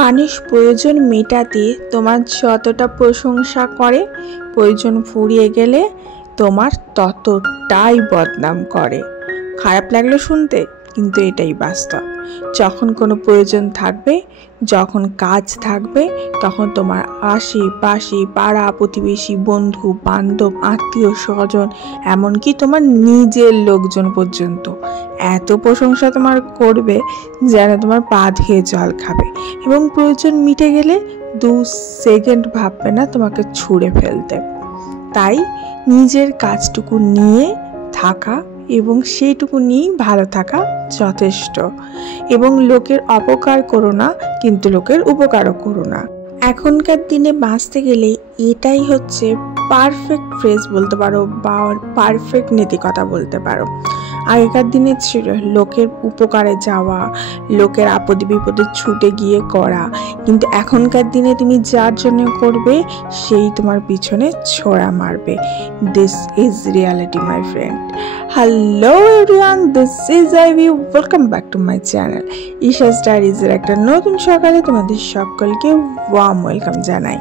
মানুষ প্রয়োজন মেটাতে তোমার যতটা প্রশংসা করে, প্রয়োজন ফুরিয়ে গেলে তোমার ততটাই বদনাম করে। খারাপ লাগলো শুনতে, কিন্তু এটাই বাস্তব। যখন কোনো প্রয়োজন থাকবে, যখন কাজ থাকবে, তখন তোমার আশেপাশে পাড়া প্রতিবেশী, বন্ধু বান্ধব, আত্মীয় স্বজন, এমনকি তোমার নিজের লোকজন পর্যন্ত এত প্রশংসা তোমার করবে যেন তোমার পা ধুয়ে জল খাবে, এবং প্রয়োজন মিটে গেলে 2 সেকেন্ড ভাববে না তোমাকে ছুঁড়ে ফেলতে। তাই নিজের কাজটুকু নিয়ে থাকা এবং সেইটুকু নিয়েই ভালো থাকা যথেষ্ট। এবং লোকের অপকার করো না, কিন্তু লোকের উপকারও করো না। এখনকার দিনে বাঁচতে গেলে এটাই হচ্ছে পারফেক্ট ফ্রেজ বলতে পারো, বা পারফেক্ট নীতিকথা বলতে পারো। আগেকার দিনে ছিল লোকের উপকারে যাওয়া, লোকের আপদে বিপদে ছুটে গিয়ে করা, কিন্তু এখনকার দিনে তুমি যার জন্য করবে সেই তোমার পিছনে ছোড়া মারবে। This is reality my friend. Hello everyone, this is Ivy. Welcome back to my channel Isha's ডায়েরিজের একটা নতুন সকালে তোমাদের সকলকে ওয়ার্ম ওয়েলকাম জানাই।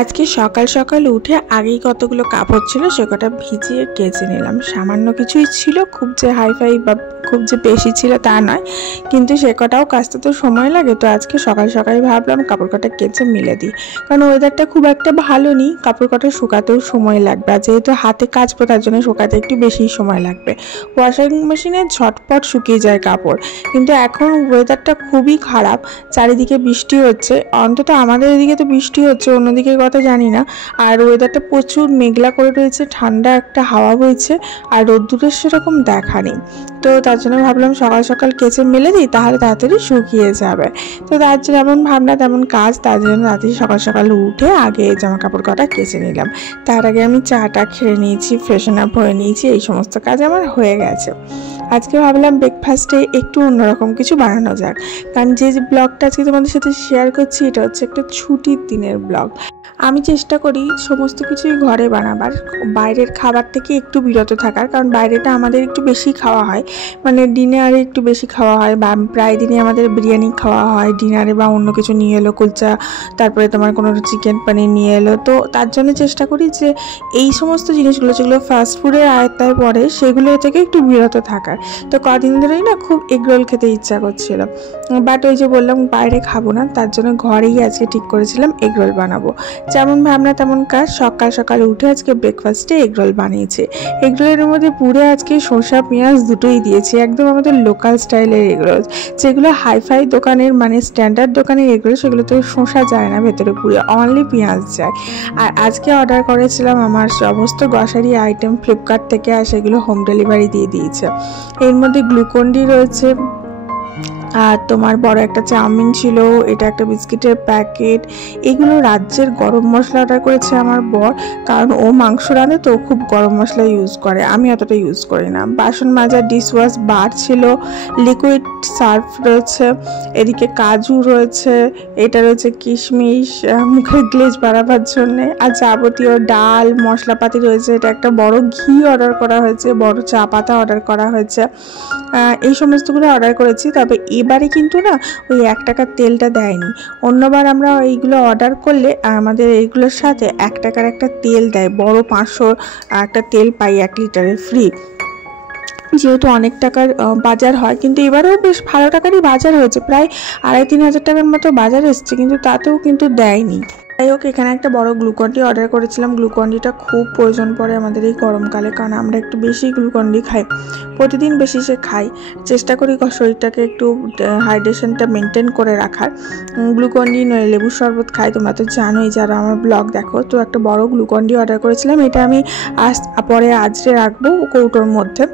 আজকে সকাল সকাল উঠে আগেই কতগুলো কাপড় ছিল সে কটা ভিজিয়ে কেচে নিলাম। সামান্য কিছুই ছিল, খুব যে হাইফাই বা খুব যে বেশি ছিল তা নয়, কিন্তু সে কটাও কাচতে তো সময় লাগে। তো আজকে সকাল সকাল ভাবলাম কাপড় কটা কেচে মিলে দিই, কারণ ওয়েদারটা খুব একটা ভালো নেই, কাপড় কটা শুকাতেও সময় লাগবে, আর যেহেতু হাতে কাচবো তার জন্য শুকাতে একটু বেশি সময় লাগবে। ওয়াশিং মেশিনে ঝটপট শুকিয়ে যায় কাপড়, কিন্তু এখন ওয়েদারটা খুবই খারাপ, চারিদিকে বৃষ্টি হচ্ছে। অন্তত আমাদের এদিকে তো বৃষ্টি হচ্ছে, অন্যদিকে কথা জানি না। আর ওয়েদারটা প্রচুর মেঘলা করে রয়েছে, ঠান্ডা একটা হাওয়া বইছে, আর রোদ্দুরের সেরকম দেখা নেই। তো তার জন্য ভাবলাম সকাল সকাল কেচে মেলে দিই, তাহলে তাড়াতাড়ি শুকিয়ে যাবে। তো তার যেমন ভাবনা তেমন কাজ, তার জন্য তাড়াতাড়ি সকাল সকাল উঠে আগে জামা কাপড় কটা কেচে নিলাম। তার আগে আমি চাটা খেয়ে নিয়েছি, ফ্রেশন আপ হয়ে নিয়েছি, এই সমস্ত কাজ আমার হয়ে গেছে। আজকে ভাবলাম ব্রেকফাস্টে একটু অন্যরকম কিছু বানানো যাক, কারণ যে ব্লগটা আজকে তোমাদের সাথে শেয়ার করছি এটা হচ্ছে একটা ছুটির দিনের ব্লগ। আমি চেষ্টা করি সমস্ত কিছুই ঘরে বানাবার, বাইরের খাবার থেকে একটু বিরত থাকার, কারণ বাইরেটা আমাদের একটু বেশি খাওয়া হয়, মানে ডিনারে একটু বেশি খাওয়া হয়, বা প্রায় দিনই আমাদের বিরিয়ানি খাওয়া হয় ডিনারে, বা অন্য কিছু নিয়ে এলো কুলচা, তারপরে তোমার কোনো চিকেন পানির নিয়ে এলো। তো তার জন্য চেষ্টা করি যে এই সমস্ত জিনিসগুলো যেগুলো ফাস্টফুডের আয়ত্তায় পড়ে সেগুলো থেকে একটু বিরত থাকার। তো কদিন ধরেই না খুব এগরোল খেতে ইচ্ছা করছিল, বাট ওই যে বললাম বাইরে খাবো না, তার জন্য ঘরেই আজকে ঠিক করেছিলাম এগরোল বানাবো। যেমন ভাবনা তেমন কাজ, সকাল সকাল উঠে আজকে ব্রেকফাস্টে এগরোল বানিয়েছি। এগরোলের মধ্যে পুরো আজকে শসা পেঁয়াজ দুটোই দিয়েছি, একদম আমাদের লোকাল স্টাইলের এগরোল। যেগুলো হাইফাই দোকানের মানে স্ট্যান্ডার্ড দোকানের এগরোল সেগুলোতে শসা যায় না ভেতরে, পুরো অনলি পেঁয়াজ যায়। আর আজকে অর্ডার করেছিলাম আমার সমস্ত গ্রসারি আইটেম ফ্লিপকার্ট থেকে, আর সেগুলো হোম ডেলিভারি দিয়ে দিয়েছে। এর মধ্যে গ্লুকন-ডি রয়েছে, আর তোমার বড় একটা চাউমিন ছিল, এটা একটা বিস্কিটের প্যাকেট। এগুলো রাজ্যের গরম মশলা অর্ডার করেছে আমার বর, কারণ ও মাংস রাঁধে তো খুব গরম মশলা ইউজ করে, আমি অতটা ইউজ করি না। বাসন মাজার ডিশওয়াশ বার ছিল, লিকুইড সার্ফ রয়েছে, এদিকে কাজু রয়েছে, এটা রয়েছে কিশমিশ মুখের গ্লেজ বাড়াবার জন্যে, আর যাবতীয় ডাল মশলাপাতি রয়েছে। এটা একটা বড় ঘি অর্ডার করা হয়েছে, বড় চা পাতা অর্ডার করা হয়েছে, এই সমস্তগুলো অর্ডার করেছি। তবে এবারে কিন্তু না ওই 1 টাকার তেলটা দেয়নি। অন্যবার আমরা এইগুলো অর্ডার করলে আমাদের এইগুলোর সাথে 1 টাকার একটা তেল দেয়, বড় 500 একটা তেল পাই 1 লিটারের ফ্রি, যেহেতু অনেক টাকার বাজার হয়। কিন্তু এবারেও বেশ ভালো টাকারই বাজার হয়েছে, প্রায় 2,5-3 হাজার টাকার মতো বাজার এসছে, কিন্তু তাতেও কিন্তু দেয়নি। যাই হোক, এখানে একটা বড় গ্লুকন-ডি অর্ডার করেছিলাম। গ্লুকন-ডিটা খুব প্রয়োজন পড়ে আমাদের এই গরমকালে, কারণ আমরা একটু বেশি গ্লুকন-ডি খাই, প্রতিদিন বেশি সে খাই, চেষ্টা করি শরীরটাকে একটু হাইড্রেশনটা মেনটেন করে রাখার। গ্লুকন-ডি নয় লেবুর শরবত খাই, তোমরা তো জানোই যারা আমার ব্লগ দেখো। তো একটা বড় গ্লুকন-ডি অর্ডার করেছিলাম, এটা আমি পরে আজকে রাখবো কৌটোর মধ্যে।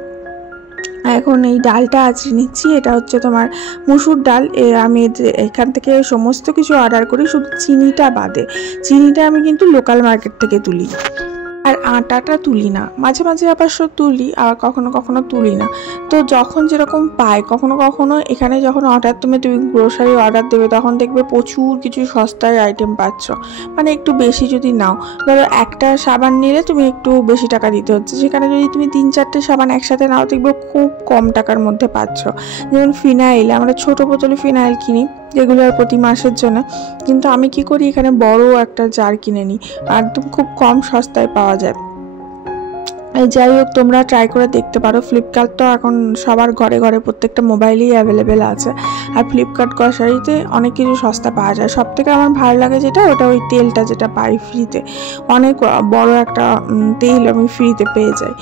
এখন এই ডালটা আজকে নিচ্ছি, এটা হচ্ছে তোমার মুসুর ডাল। আমি এখান থেকে সমস্ত কিছু অর্ডার করি, শুধু চিনিটা বাদে। চিনিটা আমি কিন্তু লোকাল মার্কেট থেকে তুলি। আর আটাটা তুলি না, মাঝে মাঝে আবার তুলি, আর কখনো কখনো তুলি না। তো যখন যেরকম পাই, কখনো কখনো এখানে যখন তুমি গ্রোসারি অর্ডার দেবে তখন দেখবে প্রচুর কিছু সস্তায় আইটেম পাচ্ছ। মানে একটু বেশি যদি নাও, ধরো একটা সাবান নিলে তুমি একটু বেশি টাকা দিতে হচ্ছে, সেখানে যদি তুমি 3-4টে সাবান একসাথে নাও দেখবে খুব কম টাকার মধ্যে পাচ্ছ। যেমন ফিনাইল, আমরা ছোটো বোতলে ফিনাইল কিনি রেগুলার প্রতি মাসের জন্য, কিন্তু আমি কি করি এখানে বড় একটা জার কিনে নিই, একদম খুব কম সস্তায় পাওয়া যায়। যাই হোক, তোমরা ট্রাই করে দেখতে পারো। ফ্লিপকার্ট তো এখন সবার ঘরে ঘরে প্রত্যেকটা মোবাইলেই অ্যাভেলেবেল আছে, আর ফ্লিপকার্ট গ্রসারিতে অনেক কিছু সস্তা পাওয়া যায়। সব থেকে আমার ভালো লাগে যেটা, ওটা ওই তেলটা যেটা পাই ফ্রিতে, অনেক বড় একটা তেল আমি ফ্রিতে পেয়ে যাই।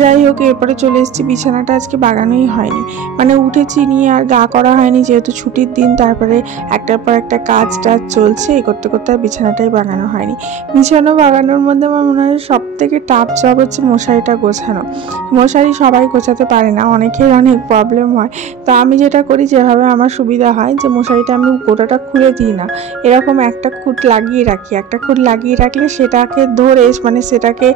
যাই হোক, এরপরে চলে এসেছি, বিছানাটা আজকে বাগানোই হয়নি, মানে উঠেছি নিয়ে আর গা করা হয়নি, যেহেতু ছুটির দিন। তারপরে একটার পর একটা কাজ টাজ চলছে, এই করতে করতে আর বিছানাটাই বাগানো হয়নি। বিছানা বাগানোর মধ্যে আমার মনে হয় সব থেকে টাফ জব হচ্ছে মশারিটা গোছানো। মশারি সবাই গোছাতে পারে না, অনেকের অনেক প্রবলেম হয়। তো আমি যেটা করি, যেভাবে আমার সুবিধা হয়, যে মশারিটা আমি গোটাটা খুলে দিই না, এরকম একটা খুঁট লাগিয়ে রাখি। একটা খুঁট লাগিয়ে রাখলে সেটাকে ধরে, মানে সেটাকে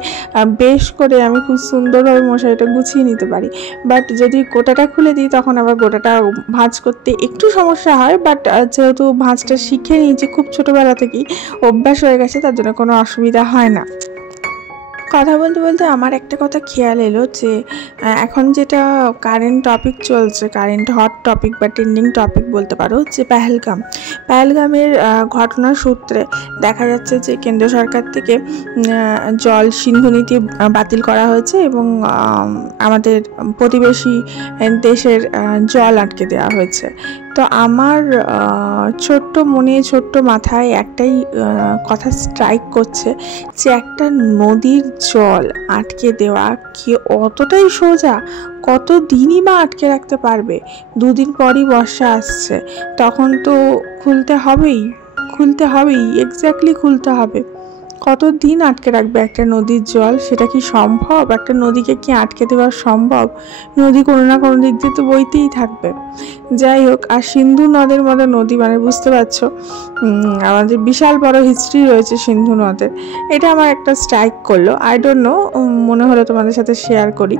বেশ করে আমি খুব সুন্দরভাবে মশারিটা গুছিয়ে নিতে পারি। বাট যদি গোটাটা খুলে দিই তখন আবার গোটাটা ভাঁজ করতে একটু সমস্যা হয়। বাট যেহেতু ভাঁজটা শিখে নিয়েছি খুব ছোটোবেলা থেকেই, অভ্যাস হয়ে গেছে, তার জন্য কোনো অসুবিধা হয় না। কথা বলতে বলতে আমার একটা কথা খেয়াল এলো, যে এখন যেটা কারেন্ট টপিক চলছে, কারেন্ট হট টপিক বা ট্রেন্ডিং টপিক বলতে পারো, যে পেহেলগামের ঘটনার সূত্রে দেখা যাচ্ছে যে কেন্দ্র সরকার থেকে জল সিন্ধু নীতি বাতিল করা হয়েছে, এবং আমাদের প্রতিবেশী দেশের জল আটকে দেওয়া হয়েছে। তো আমার ছোট্ট মনে, ছোট্ট মাথায় একটাই কথা স্ট্রাইক করছে, যে একটা নদীর জল আটকে দেওয়া কি অতটাই সোজা? কত দিনই বা আটকে রাখতে পারবে? 2 দিন পরই বর্ষা আসছে, তখন তো খুলতে হবেই, এক্স্যাক্টলি খুলতে হবে। কত দিন আটকে রাখবে একটা নদীর জল? সেটা কি সম্ভব? একটা নদীকে কি আটকে দেওয়া সম্ভব? নদী কোনো না কোনো দিক দিয়ে তো বইতেই থাকবে। যাই হোক, আর সিন্ধু নদের মতো নদী, মানে বুঝতে পারছো আমাদের বিশাল বড় হিস্ট্রি রয়েছে সিন্ধু নদের। এটা আমার একটা স্ট্রাইক করলো, আই ডোন্ট নো, মনে হলো তোমাদের সাথে শেয়ার করি।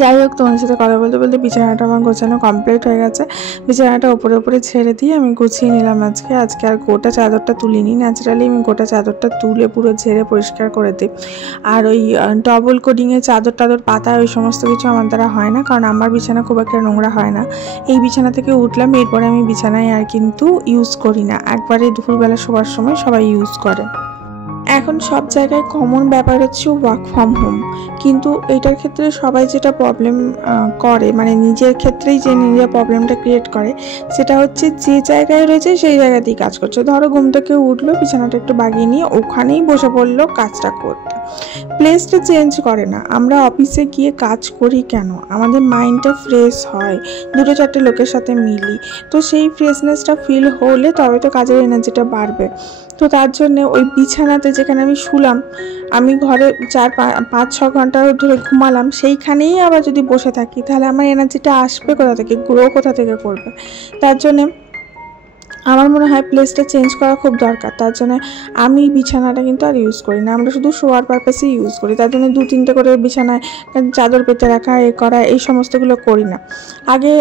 যাই হোক, তোমাদের সাথে কথা বলতে বলতে বিছানাটা আমার গোছানো কমপ্লিট হয়ে গেছে। বিছানাটা ওপরে ছেড়ে দিয়ে আমি গুছিয়ে নিলাম আজকে আর গোটা চাদরটা তুলিনি। ন্যাচারালি আমি গোটা চাদরটা তুলে পুরো ঝেড়ে পরিষ্কার করে দিই। আর ওই ডবল কোডিংয়ে চাদর পাতা ওই সমস্ত কিছু আমার দ্বারা হয় না, কারণ আমার বিছানা খুব একটা নোংরা হয় না। এই বিছানা থেকে উঠলাম, এরপরে আমি বিছানায় আর কিন্তু ইউজ করি না, একবারে দুপুরবেলা শোবার সময় সবাই ইউজ করে। এখন সব জায়গায় কমন ব্যাপার হচ্ছে ওয়ার্ক ফ্রম হোম, কিন্তু এটার ক্ষেত্রে সবাই যেটা প্রবলেম করে, মানে নিজের ক্ষেত্রেই যে নিজের প্রবলেমটা ক্রিয়েট করে, সেটা হচ্ছে যে জায়গায় রয়েছে সেই জায়গাতেই কাজ করছে। ধরো ঘুম থেকে উঠলো, বিছানাটা একটু বাগিয়ে নিয়ে ওখানেই বসে পড়লো কাজটা করতে, প্লেসটা চেঞ্জ করে না। আমরা অফিসে গিয়ে কাজ করি কেন? আমাদের মাইন্ডটা ফ্রেশ হয়, 2-4টে লোকের সাথে মিলি, তো সেই ফ্রেশনেসটা ফিল হলে তবে তো কাজের এনার্জিটা বাড়বে। তো তার জন্যে ওই বিছানাতে যেখানে আমি শুলাম, আমি ঘরে 4-5-6 ঘন্টা ধরে ঘুমালাম, সেইখানেই আবার যদি বসে থাকি, তাহলে আমার এনার্জিটা আসবে কোথা থেকে, গ্রো কোথা থেকে করবে? তার জন্যে আমার মনে হয় প্লেসটা চেঞ্জ করা খুব দরকার। তার জন্য আমি বিছানাটা কিন্তু আর ইউজ করি না, আমরা শুধু শোয়ার পারপাসেই ইউজ করি। তার জন্য 2-3টে করে বিছানায় চাদর পেতে রাখা, এ করা, এই সমস্তগুলো করি না। আগে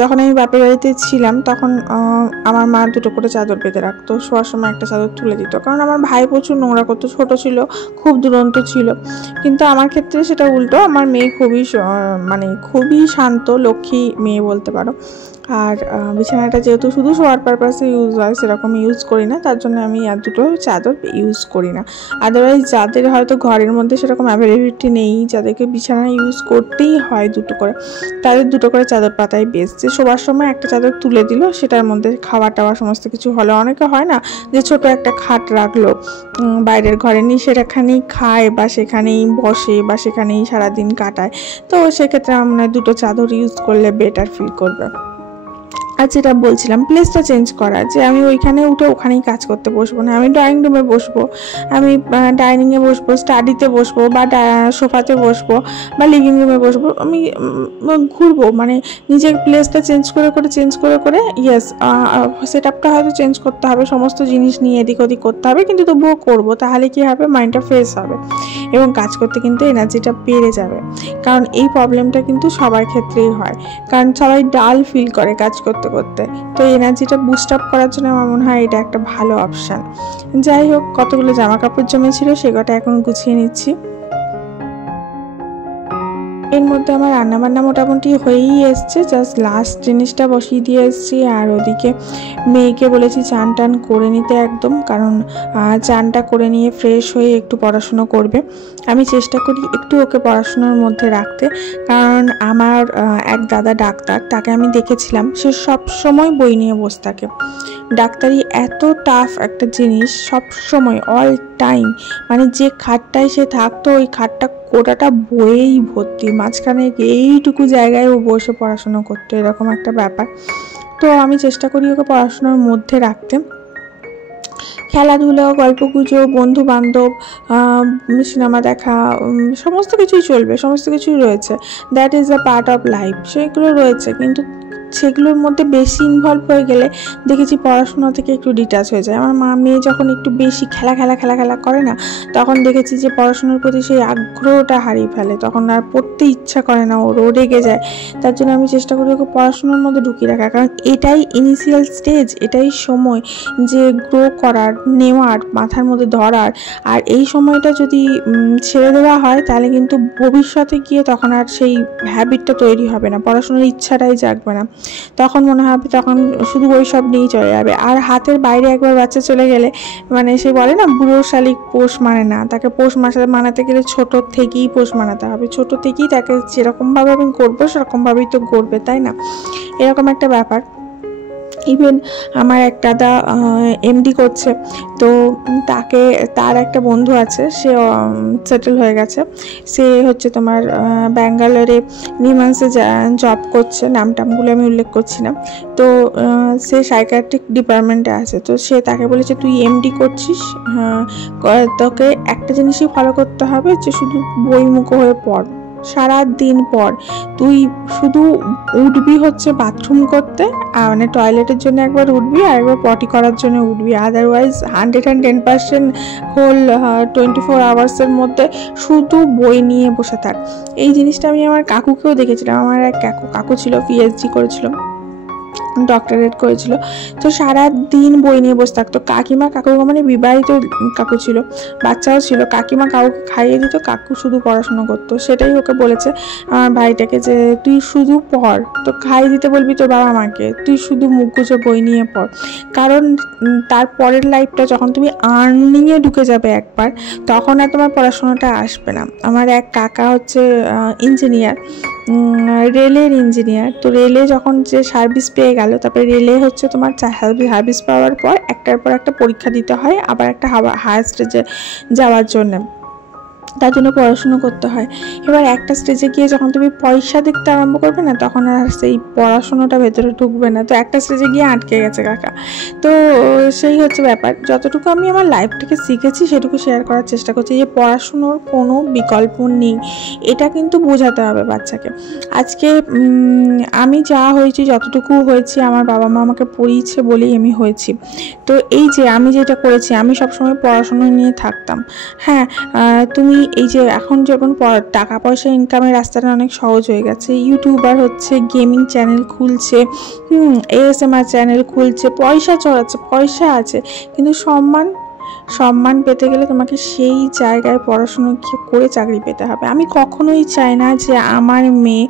যখন আমি বাপের বাড়িতে ছিলাম, তখন আমার মা 2টো করে চাদর পেতে রাখতো, শোয়ার সময় একটা চাদর তুলে দিত, কারণ আমার ভাই প্রচুর নোংরা করতো, ছোটো ছিল, খুব দুরন্ত ছিল। কিন্তু আমার ক্ষেত্রে সেটা উল্টো, আমার মেয়ে খুবই শান্ত, লক্ষ্মী মেয়ে বলতে পারো। আর বিছানাটা যেহেতু শুধু শোয়ার পারপাসে ইউজ হয়, সেরকম ইউজ করি না, তার জন্য আমি আর 2টো চাদর ইউজ করি না। আদারওয়াইজ যাদের হয়তো ঘরের মধ্যে সেরকম অ্যাভেলেবিলিটি নেই, যাদেরকে বিছানা ইউজ করতেই হয় 2টো করে, তাদের 2টো করে চাদর পাতাই বেস্ট। যে শোবার সময় একটা চাদর তুলে দিল, সেটার মধ্যে খাওয়া টাওয়া সমস্ত কিছু হলো। অনেকে হয় না যে ছোট একটা খাট রাখলো বাইরের ঘরে, নিয়ে সেখানেই খায় বা সেখানেই বসে বা সেখানেই সারাদিন কাটায়, তো সেক্ষেত্রে আমার মনে হয় 2টো চাদর ইউজ করলে বেটার ফিল করবে। আর যেটা বলছিলাম, প্লেসটা চেঞ্জ করা, যে আমি ওইখানে উঠে ওখানেই কাজ করতে বসবো না, আমি ড্রয়িং রুমে বসবো, আমি ডাইনিংয়ে বসবো, স্টাডিতে বসবো, বা সোফাতে বসবো, বা লিভিং রুমে বসবো, আমি ঘুরবো, মানে নিজের প্লেসটা চেঞ্জ করে ইয়েস, সেট আপটা হয়তো চেঞ্জ করতে হবে, সমস্ত জিনিস নিয়ে এদিক ওদিক করতে হবে, কিন্তু তবুও করবো, তাহলে কি হবে, মাইন্ডটা ফ্রেশ হবে। এবং কাজ করতে কিন্তু এনার্জিটা বেড়ে যাবে। কারণ এই প্রবলেমটা কিন্তু সবার ক্ষেত্রেই হয়, কারণ সবাই ডাল ফিল করে কাজ করতে করতে। তো এনার্জিটা বুস্ট আপ করার জন্য আমার মনে হয় এটা একটা ভালো অপশান। যাই হোক, কতগুলো জামা কাপড় জমেছিল সে কটা এখন গুছিয়ে নিচ্ছি। এর মধ্যে আমার রান্নাবান্না মোটামুটি হয়েই এসছে, জাস্ট লাস্ট জিনিসটা বসিয়ে দিয়ে এসেছি। আর ওদিকে মেয়েকে বলেছি চান টান করে নিতে একদম, কারণ চানটা করে নিয়ে ফ্রেশ হয়ে একটু পড়াশুনো করবে। আমি চেষ্টা করি একটু ওকে পড়াশোনার মধ্যে রাখতে, কারণ আমার এক দাদা ডাক্তার, তাকে আমি দেখেছিলাম, সে সব সময় বই নিয়ে বসে থাকে। ডাক্তারি এত টাফ একটা জিনিস, সব সময় অল টাইম, মানে যে খাটটায় সে থাকতো ওই খাটটা গোটাটা বইয়েই ভর্তি, মাঝখানে এইটুকু জায়গায় ও বসে পড়াশোনা করতো, এরকম একটা ব্যাপার। তো আমি চেষ্টা করি ওকে পড়াশোনার মধ্যে রাখতে। খেলাধুলা, গল্পগুজব, বন্ধু বান্ধব, সিনেমা দেখা, সমস্ত কিছুই চলবে, সমস্ত কিছুই রয়েছে। That is a part of life, সেগুলো রয়েছে। কিন্তু সেগুলোর মধ্যে বেশি ইনভলভ হয়ে গেলে দেখেছি পড়াশোনা থেকে একটু ডিটাচ হয়ে যায়। আমার মেয়ে যখন একটু বেশি খেলা করে না, তখন দেখেছি যে পড়াশোনার প্রতি সেই আগ্রহটা হারিয়ে ফেলে, তখন আর পড়তে ইচ্ছা করে না, ওর রেগে যায়। তার জন্য আমি চেষ্টা করি ওকে পড়াশোনার মধ্যে ঢুকিয়ে রাখা, কারণ এটাই ইনিশিয়াল স্টেজ, এটাই সময় যে গ্রো করার, নেওয়ার, মাথার মধ্যে ধরার। আর এই সময়টা যদি ছেড়ে দেওয়া হয় তাহলে কিন্তু ভবিষ্যতে গিয়ে তখন আর সেই হ্যাবিটটা তৈরি হবে না, পড়াশোনার ইচ্ছাটাই জাগবে না। তখন মনে হবে তখন শুধু ওই সব নিয়েই চলে যাবে। আর হাতের বাইরে একবার বাচ্চা চলে গেলে, মানে সে বলে না বুড়ো শালিক পোষ মানে না, তাকে পোষ মানাতে গেলে ছোট থেকেই পোষ মানাতে হবে। ছোট থেকেই তাকে যেরকমভাবে আমি করবো সেরকমভাবেই তো করবে, তাই না? এরকম একটা ব্যাপার। ইভেন আমার এক দাদা এমডি করছে, তো তার একটা বন্ধু আছে, সে সেটেল হয়ে গেছে। সে হচ্ছে তোমার ব্যাঙ্গালোরে নিমান্সে জব করছে, নামটামগুলো আমি উল্লেখ করছি না। তো সে সাইকিয়াট্রিক ডিপার্টমেন্টে আছে। তো সে তাকে বলেছে তুই এমডি করছিস, তোকে একটা জিনিসই ফলো করতে হবে, যে শুধু বইমুখো হয়ে পড়, সারা দিন পর তুই শুধু উঠবি হচ্ছে বাথরুম করতে, মানে টয়লেটের জন্য একবার উঠবি আর একবার পটি করার জন্য উঠবি, আদারওয়াইজ 110% হোল 24 আওয়ার্সের মধ্যে শুধু বই নিয়ে বসে থাক। এই জিনিসটা আমি আমার কাকুকেও দেখেছিলাম। আমার এক কাকু ছিল, পিএইচডি করেছিল, ডক্টরেট করেছিল, তো সারা দিন বই নিয়ে বসে থাকতো। কাকু মানে বিবাহিত কাকু ছিল, বাচ্চাও ছিল। কাকিমা কাউকে খাইয়ে দিত, কাকু শুধু পড়াশোনা করতো। সেটাই ওকে বলেছে আমার ভাইটাকে, যে তুই শুধু পড়, তো খাইয়ে দিতে বলবি তোর বাবা মাকে, তুই শুধু মুখ গুজে বই নিয়ে পড়। কারণ তার পরের লাইফটা যখন তুমি আর্নিংয়ে ঢুকে যাবে একবার, তখন আর তোমার পড়াশোনাটা আসবে না। আমার এক কাকা হচ্ছে ইঞ্জিনিয়ার, রেলের ইঞ্জিনিয়ার। তো রেলে যখন যে সার্ভিস পেয়ে গেল, তারপরে রেলে হচ্ছে তোমার সার্ভিস পাওয়ার পর একটার পর একটা পরীক্ষা দিতে হয়, আবার একটা হায়ার স্টেজে যাওয়ার জন্য, তার জন্য পড়াশুনো করতে হয়। এবার একটা স্টেজে গিয়ে যখন তুমি পয়সা দেখতে আরম্ভ করবে না, তখন আর সেই পড়াশোনাটা ভেতরে ঢুকবে না। তো একটা স্টেজে গিয়ে আটকে গেছে কাকা। তো সেই হচ্ছে ব্যাপার। যতটুকু আমি আমার লাইফ থেকে শিখেছি সেটুকু শেয়ার করার চেষ্টা করছি, যে পড়াশুনোর কোনো বিকল্প নেই, এটা কিন্তু বোঝাতে হবে বাচ্চাকে। আজকে আমি যা হয়েছি, যতটুকু হয়েছি, আমার বাবা মা আমাকে পড়িয়েছে বলেই আমি হয়েছি। তো এই যে আমি যেটা করেছি, আমি সবসময় পড়াশুনো নিয়ে থাকতাম। হ্যাঁ, তুমি এই যে এখন যেমন টাকা পয়সা ইনকামের রাস্তাটা অনেক সহজ হয়ে গেছে, ইউটিউবার হচ্ছে, গেমিং চ্যানেল খুলছে, ASMR চ্যানেল খুলছে, পয়সা চড়াচ্ছে, পয়সা আছে, কিন্তু সম্মান পেতে গেলে তোমাকে সেই জায়গায় পড়াশুনো করে চাকরি পেতে হবে। আমি কখনোই চাই না যে আমার মেয়ে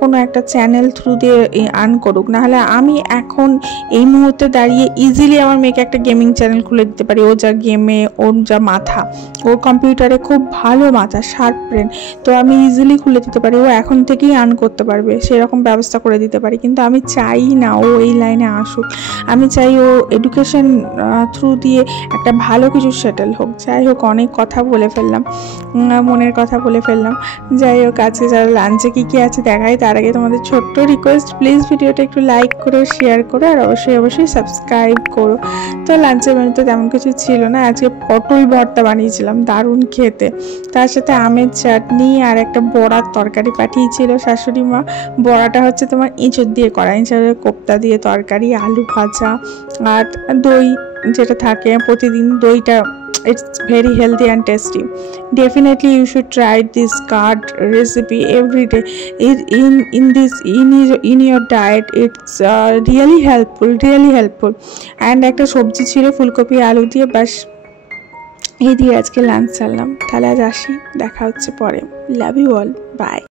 কোনো একটা চ্যানেল থ্রু দিয়ে আর্ন করুক। নাহলে আমি এখন এই মুহূর্তে দাঁড়িয়ে ইজিলি আমার মেয়েকে একটা গেমিং চ্যানেল খুলে দিতে পারি। ও যা গেমে, ওর যা মাথা, ওর কম্পিউটারে খুব ভালো মাথা, শার্প ব্রেন, তো আমি ইজিলি খুলে দিতে পারি। ও এখন থেকেই আর্ন করতে পারবে, সেরকম ব্যবস্থা করে দিতে পারি। কিন্তু আমি চাই না ও এই লাইনে আসুক। আমি চাই ও এডুকেশন থ্রু দিয়ে একটা ভালো কিছু সেটেল হোক। যাই হোক, অনেক কথা বলে ফেললাম, মনের কথা বলে ফেললাম। যাই হোক, আজকে যারা লাঞ্চে কী আছে দেখাই, তার আগে তোমাদের ছোট্ট রিকোয়েস্ট, প্লিজ ভিডিওটা একটু লাইক করো, শেয়ার করো, আর অবশ্যই সাবস্ক্রাইব করো। তো লাঞ্চের মেনু তো তেমন কিছু ছিল না। আজকে পটল ভর্তা বানিয়েছিলাম, দারুণ খেতে। তার সাথে আমের চাটনি আর একটা বড়ার তরকারি পাঠিয়েছিল শাশুড়ি মা। বড়াটা হচ্ছে তোমার এঁচড় দিয়ে করা, এঁচড়ের কোপ্তা দিয়ে তরকারি, আলু ভাজা, আর দই যেটা থাকে প্রতিদিন, দইটা it's very healthy and tasty. Definitely you should try this curd recipe every day. In your diet, it's really helpful. And একটা সবজি ছিল ফুলকপি আলু দিয়ে, বাস এই দিয়ে আজকে লাঞ্চ চাললাম। তাহলে আজ আসি, দেখা হচ্ছে পরে। Love you all, by.